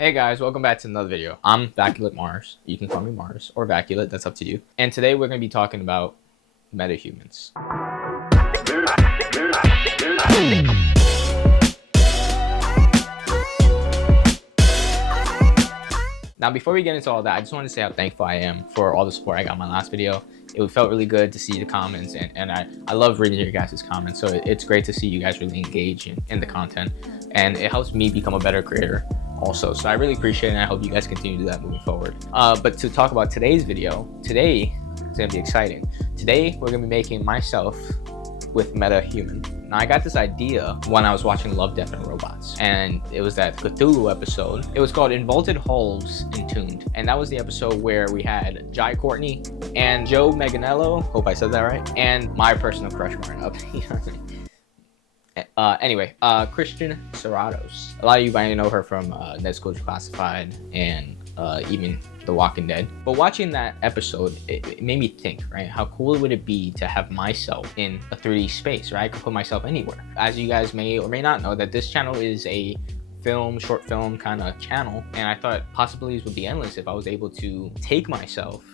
Hey guys, welcome back to another video. I'm Vaculate Mars. You can call me Mars or Vaculate, that's up to you. And today we're going to be talking about metahumans. Now, before we get into all that, I just want to say how thankful I am for all the support I got in my last video. It felt really good to see the comments, and I love reading your guys' comments. So it's great to see you guys really engage in the content, and it helps me become a better creator also. So I really appreciate it, and I hope you guys continue to do that moving forward. But to talk about today's video, today it's going to be exciting. Today we're going to be making myself with Metahuman. Now, I got this idea when I was watching Love, Death, and Robots, and it was that Cthulhu episode. It was called In Vaulted Halls Entombed, and that was the episode where we had Jai Courtney and Joe Manganiello, hope I said that right, and my personal crush growing up. You know what I mean? Anyway, Christian Serratos. A lot of you might know her from Ned School Classified and even The Walking Dead. But watching that episode, it made me think, right? How cool would it be to have myself in a 3D space, right? I could put myself anywhere. As you guys may or may not know, that this channel is a short film kind of channel, and I thought possibilities would be endless if I was able to take myself,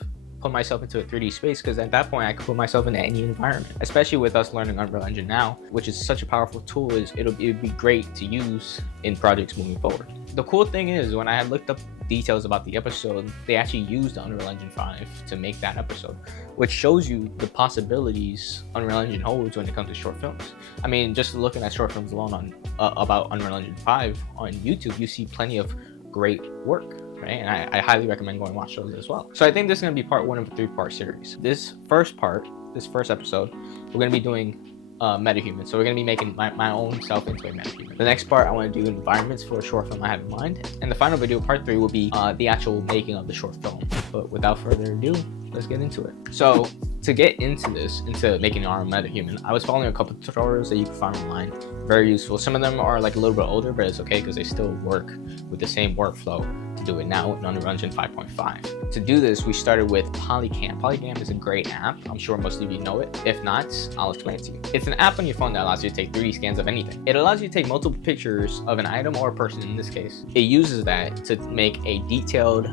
put myself into a 3D space, because at that point I could put myself into any environment. Especially with us learning Unreal Engine now, which is such a powerful tool, it would be great to use in projects moving forward. The cool thing is, when I had looked up details about the episode, they actually used Unreal Engine 5 to make that episode, which shows you the possibilities Unreal Engine holds when it comes to short films. I mean, just looking at short films alone on about Unreal Engine 5 on YouTube, you see plenty of great work, right? And I highly recommend going watch those as well. So I think this is going to be part one of a 3-part series. This first episode, we're going to be doing Metahuman. So we're going to be making my own self into a Metahuman. The next part, I want to do environments for a short film I have in mind. And the final video, part 3, will be the actual making of the short film. But without further ado, let's get into it. So to get into making our own Metahuman, I was following a couple of tutorials that you can find online. Very useful. Some of them are like a little bit older, but it's okay because they still work with the same workflow to do it now in Unreal Engine 5.5. To do this, we started with polycam. Polycam is a great app. I'm sure most of you know it. If not, I'll explain it to you. It's an app on your phone that allows you to take 3D scans of anything. It allows you to take multiple pictures of an item or a person in this case. It uses that to make a detailed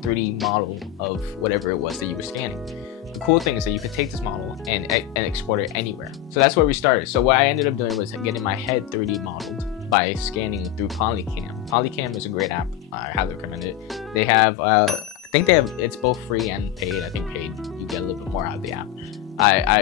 3D model of whatever it was that you were scanning. The cool thing is that you can take this model and export it anywhere. So that's where we started. So what I ended up doing was getting my head 3D modeled by scanning through Polycam. Polycam is a great app. I highly recommend it. They have, it's both free and paid. I think paid, you get a little bit more out of the app.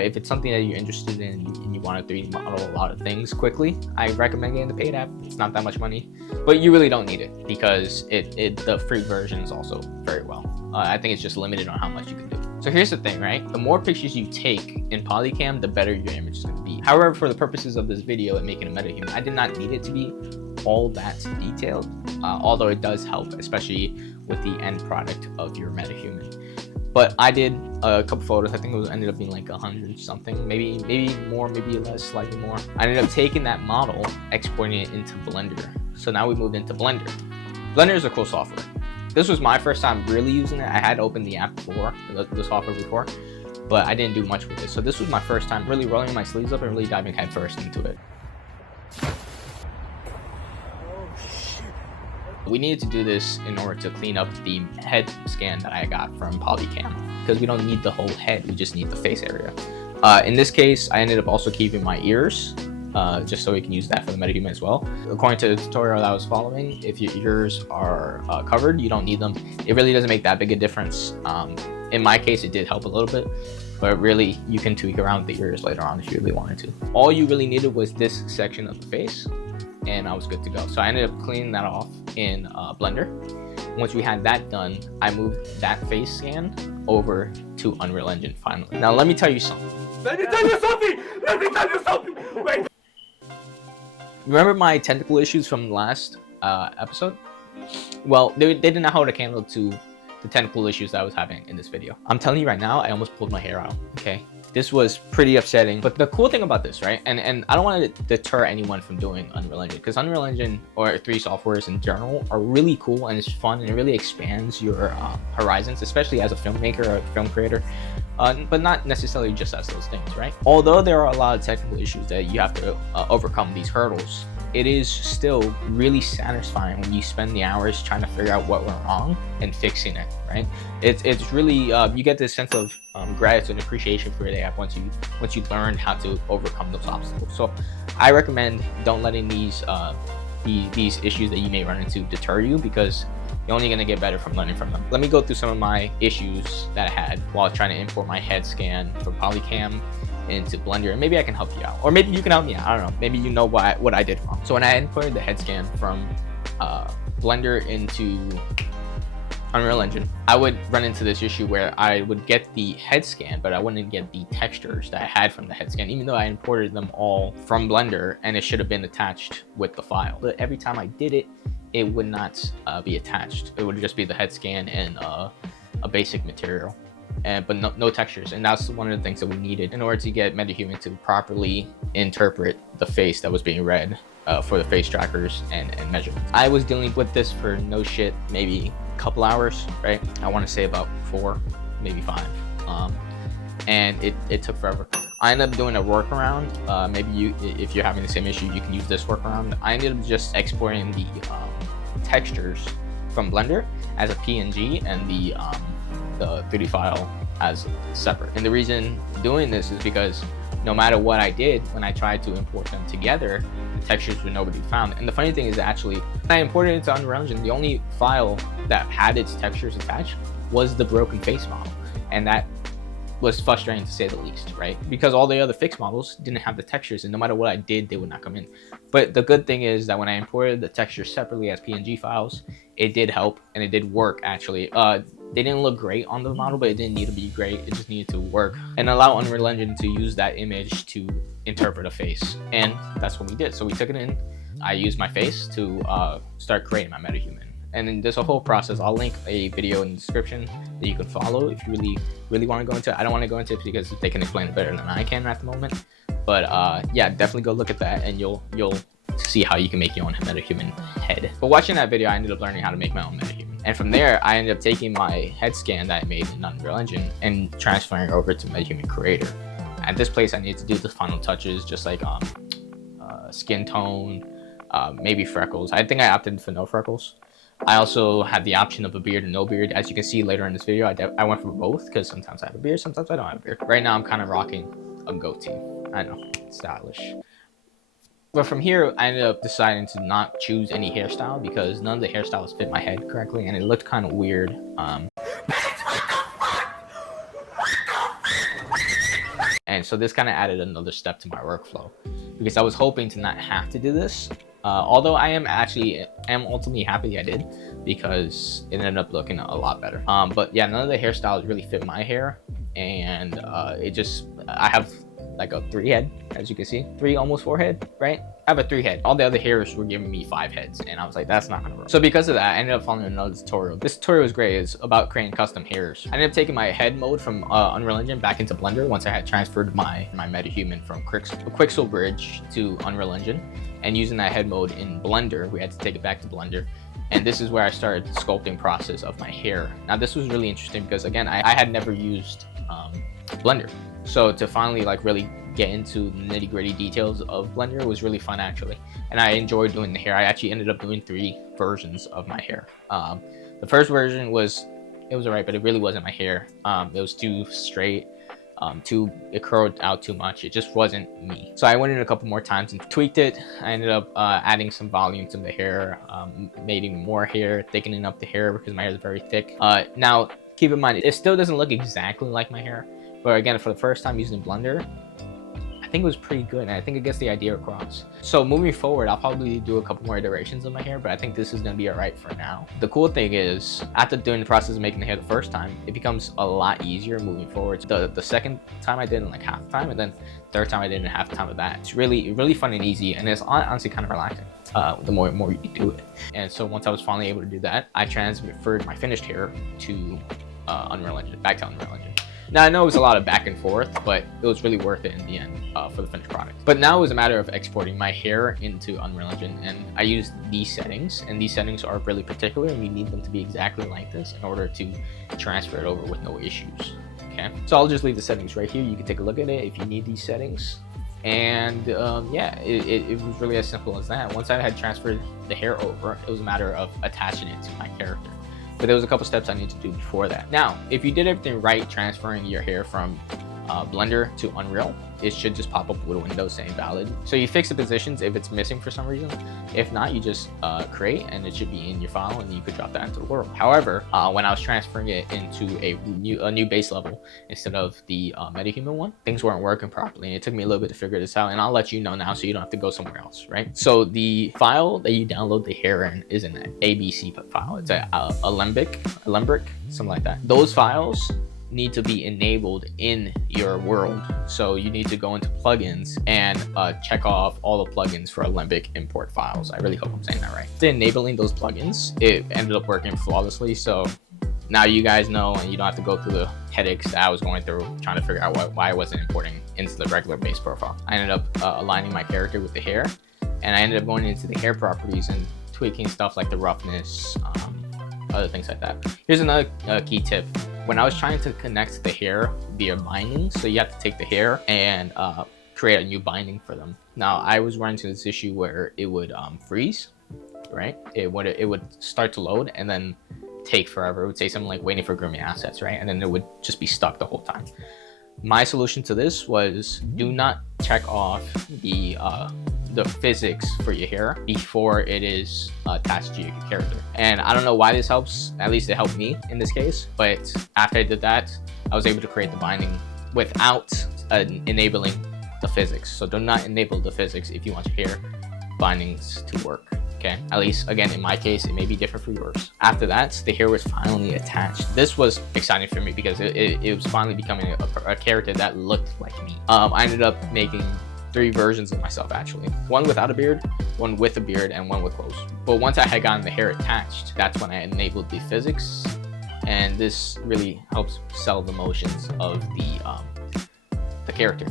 If it's something that you're interested in and you want to 3D model a lot of things quickly, I recommend getting the paid app. It's not that much money, but you really don't need it because the free version is also very well. I think it's just limited on how much you can do. So here's the thing, right? The more pictures you take in Polycam, the better your image is going to be. However, for the purposes of this video and making a Metahuman, I did not need it to be all that detailed, although it does help, especially with the end product of your Metahuman. But I did a couple photos. I think it ended up being like 100 something, maybe more, maybe less, slightly more. I ended up taking that model, exporting it into Blender. So now we moved into Blender. Blender is a cool software. This was my first time really using it. I had opened the app before, the software before, but I didn't do much with it. So this was my first time really rolling my sleeves up and really diving headfirst into it. We needed to do this in order to clean up the head scan that I got from Polycam, because we don't need the whole head, we just need the face area. In this case, I ended up also keeping my ears, just so we can use that for the Metahuman as well. According to the tutorial that I was following, if your ears are covered, you don't need them. It really doesn't make that big a difference. In my case, it did help a little bit, but really you can tweak around the ears later on if you really wanted to. All you really needed was this section of the face, and I was good to go. So I ended up cleaning that off in Blender. Once we had that done, I moved that face scan over to Unreal Engine finally. Now let me tell you something. Wait. Remember my technical issues from last episode? Well, they didn't know how to handle to the technical issues that I was having in this video. I'm telling you right now, I almost pulled my hair out, okay? This was pretty upsetting, but the cool thing about this, right? And I don't want to deter anyone from doing Unreal Engine, because Unreal Engine or 3 softwares in general are really cool and it's fun and it really expands your horizons, especially as a filmmaker or a film creator, but not necessarily just as those things, right? Although there are a lot of technical issues that you have to overcome, these hurdles it is still really satisfying when you spend the hours trying to figure out what went wrong and fixing it, right? It's really you get this sense of gratitude and appreciation for your day once you learn how to overcome those obstacles. So I recommend don't letting these issues that you may run into deter you, because you're only going to get better from learning from them. Let me go through some of my issues that I had while trying to import my head scan from polycam into Blender, and maybe I can help you out, or maybe you can help me out. I don't know, maybe you know what I did wrong. So when I imported the head scan from Blender into Unreal Engine, I would run into this issue where I would get the head scan, but I wouldn't get the textures that I had from the head scan, even though I imported them all from Blender and it should have been attached with the file. But every time I did it, it would not be attached. It would just be the head scan and a basic material, but no textures. And that's one of the things that we needed in order to get Metahuman to properly interpret the face that was being read for the face trackers and measurements. I was dealing with this for no shit, maybe a couple hours, right? I want to say about 4, maybe 5. And it took forever. I ended up doing a workaround. Maybe if you're having the same issue, you can use this workaround. I ended up just exporting the textures from Blender as a PNG and the 3D file as separate. And the reason doing this is because no matter what I did, when I tried to import them together, the textures were nowhere to be found. And the funny thing is, actually, when I imported it into Unreal Engine, the only file that had its textures attached was the broken face model. And that was frustrating to say the least, right? Because all the other fixed models didn't have the textures, and no matter what I did, they would not come in. But the good thing is that when I imported the textures separately as PNG files, it did help, and it did work, actually. They didn't look great on the model, but it didn't need to be great. It just needed to work and allow Unreal Engine to use that image to interpret a face. And that's what we did. So we took it in. I used my face to start creating my Metahuman. And then there's a whole process. I'll link a video in the description that you can follow if you really want to go into it. I don't want to go into it because they can explain it better than I can at the moment. But yeah, definitely go look at that, and you'll see how you can make your own Metahuman head. But watching that video, I ended up learning how to make my own Metahuman. And from there, I ended up taking my head scan that I made in Unreal Engine and transferring over to Metahuman Creator. At this place, I needed to do the final touches, just like skin tone, maybe freckles. I think I opted for no freckles. I also had the option of a beard and no beard. As you can see later in this video, I went for both, because sometimes I have a beard, sometimes I don't have a beard. Right now, I'm kind of rocking a goatee. I know, stylish. But from here, I ended up deciding to not choose any hairstyle because none of the hairstyles fit my head correctly, and it looked kind of weird. And so this kind of added another step to my workflow, because I was hoping to not have to do this. Although I am ultimately happy I did, because it ended up looking a lot better. But yeah, none of the hairstyles really fit my hair, and I have like a 3 head, as you can see, 3, almost 4 head, right? I have a 3 head. All the other hairs were giving me 5 heads, and I was like, that's not gonna work. So because of that, I ended up following another tutorial. This tutorial was great. It's about creating custom hairs. I ended up taking my head mode from Unreal Engine back into Blender once I had transferred my Metahuman from Quixel Bridge to Unreal Engine, and using that head mode in Blender, we had to take it back to Blender. And this is where I started the sculpting process of my hair. Now this was really interesting because, again, I had never used Blender. So to finally really get into the nitty-gritty details of Blender was really fun, actually. And I enjoyed doing the hair. I actually ended up doing 3 versions of my hair. The first version it was alright, but it really wasn't my hair. It was too straight, it curled out too much. It just wasn't me. So I went in a couple more times and tweaked it. I ended up adding some volume to the hair, made even more hair, thickening up the hair because my hair is very thick. Now, keep in mind, it still doesn't look exactly like my hair. But again, for the first time using Blender, I think it was pretty good, and I think it gets the idea across. So moving forward, I'll probably do a couple more iterations of my hair, but I think this is going to be alright for now. The cool thing is, after doing the process of making the hair the first time, it becomes a lot easier moving forward. The second time I did it in like half the time, and then third time I did it in half the time of that. It's really fun and easy, and it's honestly kind of relaxing the more you do it. And so once I was finally able to do that, I transferred my finished hair to Unreal Engine, back to Unreal Engine. Now, I know it was a lot of back and forth, but it was really worth it in the end for the finished product. But now it was a matter of exporting my hair into Unreal Engine, and I used these settings, and these settings are really particular, and you need them to be exactly like this in order to transfer it over with no issues, okay? So I'll just leave the settings right here. You can take a look at it if you need these settings. And yeah, it was really as simple as that. Once I had transferred the hair over, it was a matter of attaching it to my character. But there was a couple steps I need to do before that. Now, if you did everything right, transferring your hair from Blender to Unreal, it should just pop up with a window saying valid. So you fix the positions if it's missing for some reason. If not, you just create, and it should be in your file, and you could drop that into the world. However, when I was transferring it into a new base level instead of the Metahuman one, things weren't working properly, and it took me a little bit to figure this out. And I'll let you know now, so you don't have to go somewhere else, right? So the file that you download the hair in is an ABC file. It's a alembic, something like that. Those files need to be enabled in your world. So you need to go into plugins and check off all the plugins for Alembic import files. I really hope I'm saying that right. After enabling those plugins, it ended up working flawlessly. So now you guys know, and you don't have to go through the headaches that I was going through trying to figure out why I wasn't importing into the regular base profile. I ended up aligning my character with the hair, and I ended up going into the hair properties and tweaking stuff like the roughness, other things like that. Here's another key tip. When I was trying to connect the hair via binding, so you have to take the hair and create a new binding for them. Now, I was running into this issue where it would freeze, right? It would start to load and then take forever. It would say something like waiting for grooming assets, right? And then it would just be stuck the whole time. My solution to this was do not check off the physics for your hair before it is attached to your character. And I don't know why this helps, at least it helped me in this case, but after I did that, I was able to create the binding without enabling the physics. So do not enable the physics if you want your hair bindings to work, okay? At least, again, in my case, it may be different for yours. After that, the hair was finally attached. This was exciting for me because it was finally becoming a character that looked like me. I ended up making 3 versions of myself, actually. One without a beard, one with a beard, and one with clothes. But once I had gotten the hair attached, that's when I enabled the physics, and this really helps sell the motions of the character.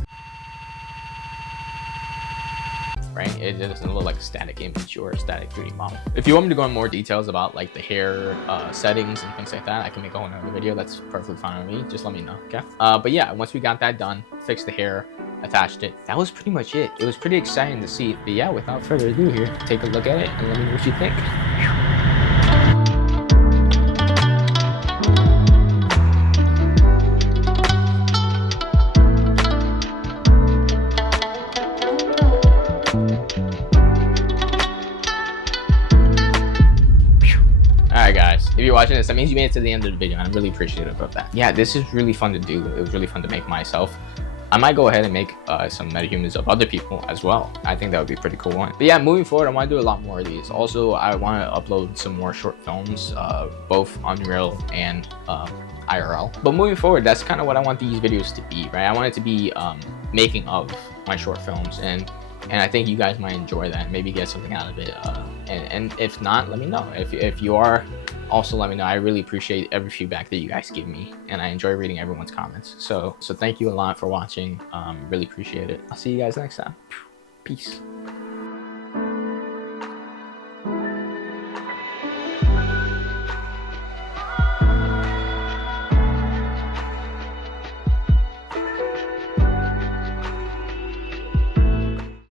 Right? It doesn't look like a static image or a static 3D model. If you want me to go in more details about like the hair settings and things like that, I can make a whole other video. That's perfectly fine with me. Just let me know, okay? But yeah, once we got that done, fixed the hair, attached it, that was pretty much it. It was pretty exciting to see. But yeah, without further ado here, take a look at it and let me know what you think. Alright guys, if you're watching this, that means you made it to the end of the video, and I'm really appreciative of that. Yeah, this is really fun to do. It was really fun to make myself. I might go ahead and make some metahumans of other people as well. I think that would be a pretty cool one. But yeah, moving forward, I want to do a lot more of these. Also, I want to upload some more short films, both Unreal and IRL. But moving forward, that's kind of what I want these videos to be, right? I want it to be making of my short films, and I think you guys might enjoy that, maybe get something out of it. And if not, let me know. If you are, also let me know. I really appreciate every feedback that you guys give me, and I enjoy reading everyone's comments. So thank you a lot for watching. Really appreciate it. I'll see you guys next time. Peace.